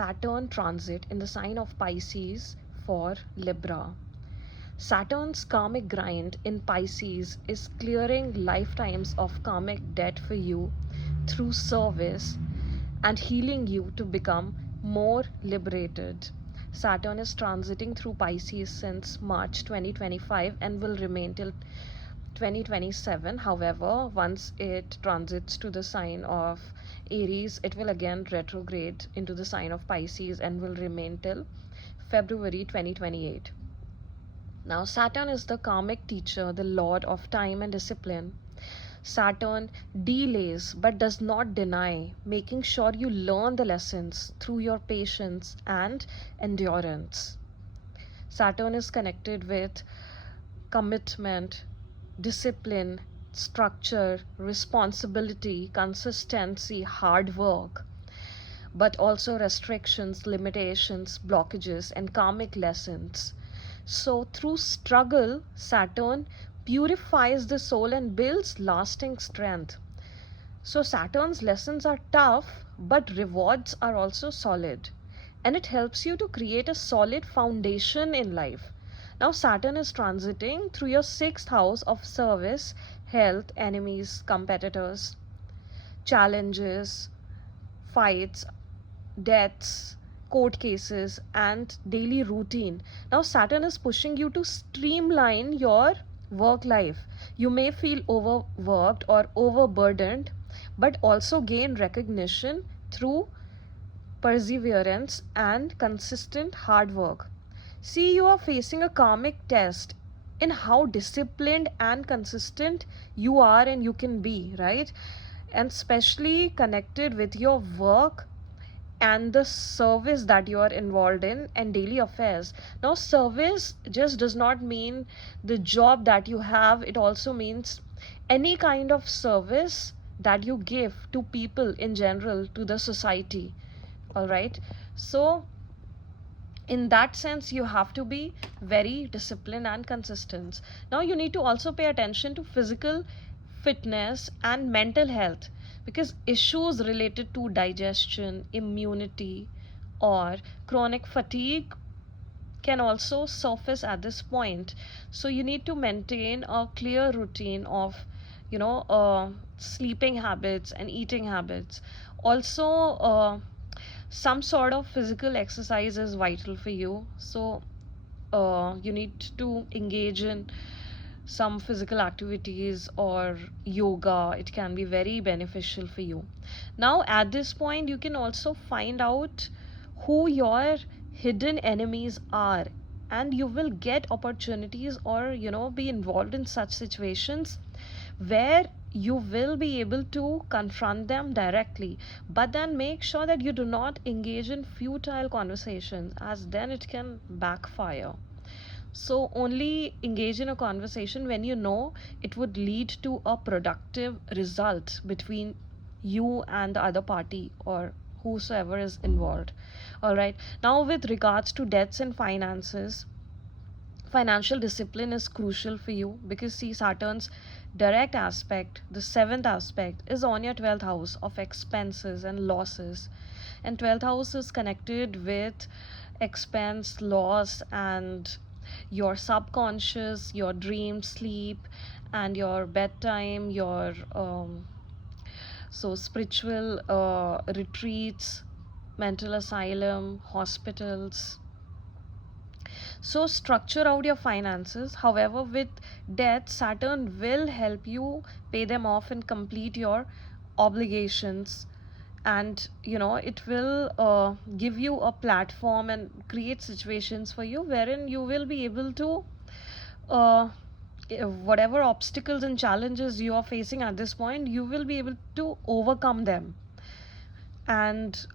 Saturn transit in the sign of Pisces for Libra. Saturn's karmic grind in Pisces is clearing lifetimes of karmic debt for you through service and healing you to become more liberated. Saturn is transiting through Pisces since March 2025 and will remain till 2027. However, once it transits to the sign of Aries, it will again retrograde into the sign of Pisces and will remain till February 2028. Now, Saturn is the karmic teacher, the lord of time and discipline. Saturn delays but does not deny, making sure you learn the lessons through your patience and endurance. Saturn is connected with commitment, discipline, structure, responsibility, consistency, hard work, but also restrictions, limitations, blockages, and karmic lessons. So, through struggle, Saturn purifies the soul and builds lasting strength. So, Saturn's lessons are tough, but rewards are also solid. And it helps you to create a solid foundation in life. Now, Saturn is transiting through your sixth house of service, health, enemies, competitors, challenges, fights, deaths, court cases, and daily routine. Now, Saturn is pushing you to streamline your work life. You may feel overworked or overburdened, but also gain recognition through perseverance and consistent hard work. See, you are facing a karmic test in how disciplined and consistent you are and you can be, right? And especially connected with your work and the service that you are involved in and daily affairs. Now, service just does not mean the job that you have, it also means any kind of service that you give to people in general, to the society. All right. So, in that sense, you have to be very disciplined and consistent. Now, you need to also pay attention to physical fitness and mental health, because issues related to digestion, immunity, or chronic fatigue can also surface at this point. So you need to maintain a clear routine of sleeping habits and eating habits. Also, some sort of physical exercise is vital for you. So you need to engage in some physical activities or yoga. It can be very beneficial for you. Now, at this point, you can also find out who your hidden enemies are, and you will get opportunities or be involved in such situations where you will be able to confront them directly. But then make sure that you do not engage in futile conversations, as then it can backfire. So only engage in a conversation when you know it would lead to a productive result between you and the other party or whosoever is involved. All right. Now, with regards to debts and finances, financial discipline is crucial for you, because see, Saturn's direct aspect, the seventh aspect, is on your 12th house of expenses and losses. And 12th house is connected with expense, loss, and your subconscious, your dream, sleep, and your bedtime, your spiritual retreats, mental asylum, hospitals. So structure out your finances. However, with debt, Saturn will help you pay them off and complete your obligations. And it will give you a platform and create situations for you wherein you will be able to whatever obstacles and challenges you are facing at this point, you will be able to overcome them and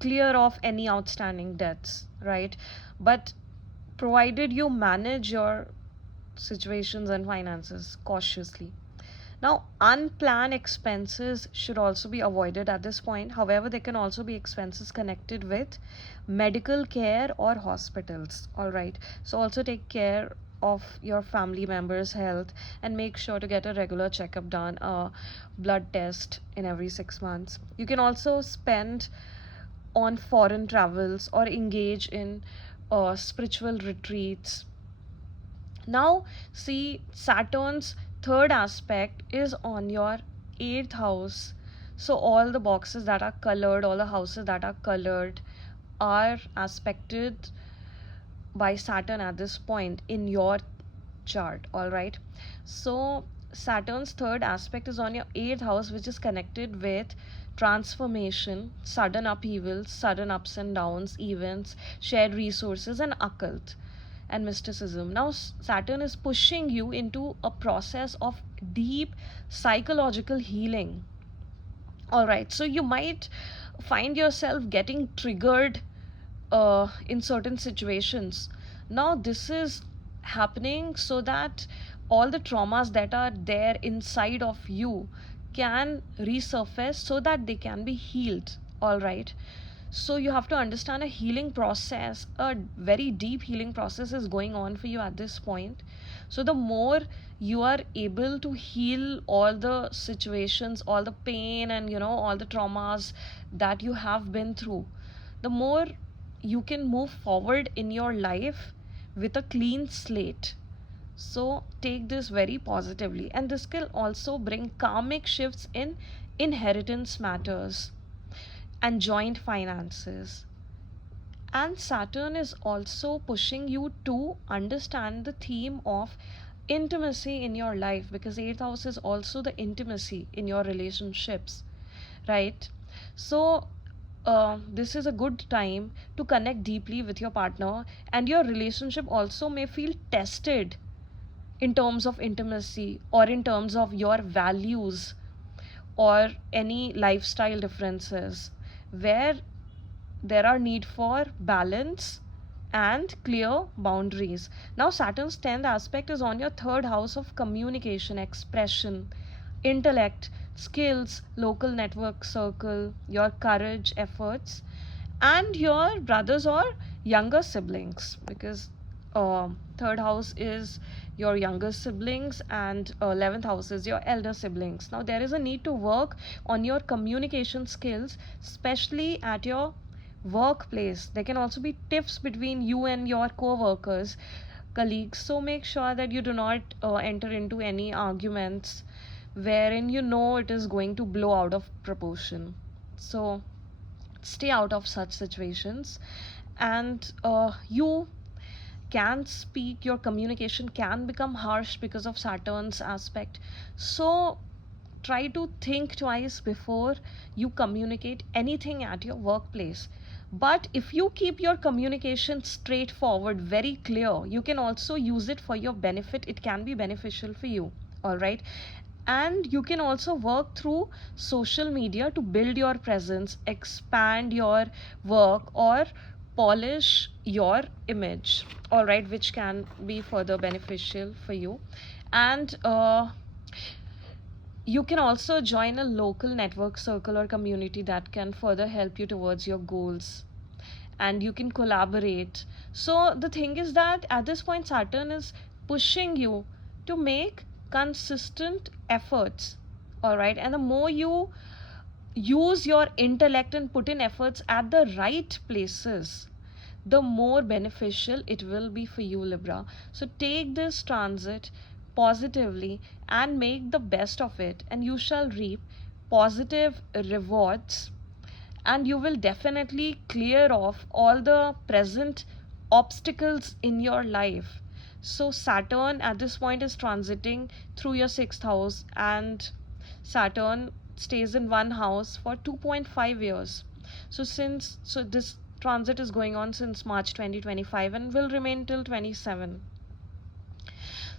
clear off any outstanding debts, right? But provided you manage your situations and finances cautiously. Now, unplanned expenses should also be avoided at this point. However, there can also be expenses connected with medical care or hospitals. All right. So also take care of your family members' health and make sure to get a regular checkup done, a blood test in every 6 months. You can also spend on foreign travels or engage in spiritual retreats. Now, see, Saturn's third aspect is on your eighth house. So, all the boxes that are colored, all the houses that are colored, are aspected by Saturn at this point in your chart. All right. So, Saturn's third aspect is on your eighth house, which is connected with transformation, sudden upheavals, sudden ups and downs, events, shared resources, and occult and mysticism. Now, Saturn is pushing you into a process of deep psychological healing. All right, so you might find yourself getting triggered in certain situations. Now, this is happening so that all the traumas that are there inside of you can resurface so that they can be healed. All right, so you have to understand a healing process, a very deep healing process is going on for you at this point. So the more you are able to heal all the situations, all the pain, and all the traumas that you have been through, the more you can move forward in your life with a clean slate. So take this very positively, and this can also bring karmic shifts in inheritance matters and joint finances. And Saturn is also pushing you to understand the theme of intimacy in your life, because 8th house is also the intimacy in your relationships, right? So, this is a good time to connect deeply with your partner, and your relationship also may feel tested in terms of intimacy or in terms of your values or any lifestyle differences, where there are need for balance and clear boundaries. Now, Saturn's 10th aspect is on your third house of communication, expression, intellect, skills, local network circle, your courage, efforts, and your brothers or younger siblings, because third house is your younger siblings and 11th house is your elder siblings. Now, there is a need to work on your communication skills, especially at your workplace. There can also be tiffs between you and your co-workers, colleagues, so make sure that you do not enter into any arguments wherein it is going to blow out of proportion. So stay out of such situations. And you can speak, your communication can become harsh because of Saturn's aspect. So try to think twice before you communicate anything at your workplace. But if you keep your communication straightforward, very clear, you can also use it for your benefit. It can be beneficial for you. All right. And you can also work through social media to build your presence, expand your work, or polish your image. All right, which can be further beneficial for you. And you can also join a local network circle or community that can further help you towards your goals, and you can collaborate. So the thing is that at this point, Saturn is pushing you to make consistent efforts. All right, and the more you use your intellect and put in efforts at the right places, the more beneficial it will be for you, Libra. So take this transit positively and make the best of it, and you shall reap positive rewards, and you will definitely clear off all the present obstacles in your life. So Saturn at this point is transiting through your sixth house, and Saturn stays in one house for 2.5 years. So this transit is going on since March 2025 and will remain till 27.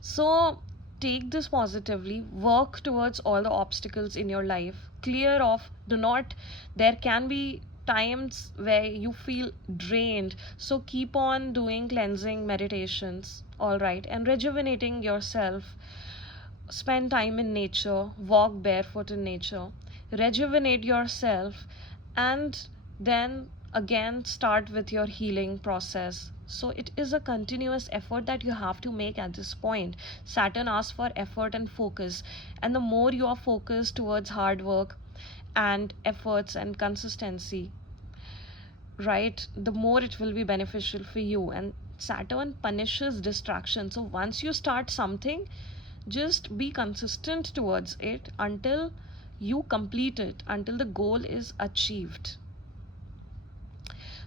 So take this positively, work towards all the obstacles in your life, clear off, do not, there can be times where you feel drained, so keep on doing cleansing meditations, all right, and rejuvenating yourself. Spend time in nature, walk barefoot in nature, rejuvenate yourself, and then again start with your healing process. So it is a continuous effort that you have to make at this point. Saturn asks for effort and focus, and the more you are focused towards hard work and efforts and consistency, right, the more it will be beneficial for you. And Saturn punishes distraction. So once you start something, just be consistent towards it until you complete it, until the goal is achieved.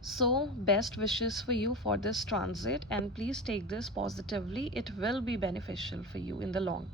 So best wishes for you for this transit, and please take this positively. It will be beneficial for you in the long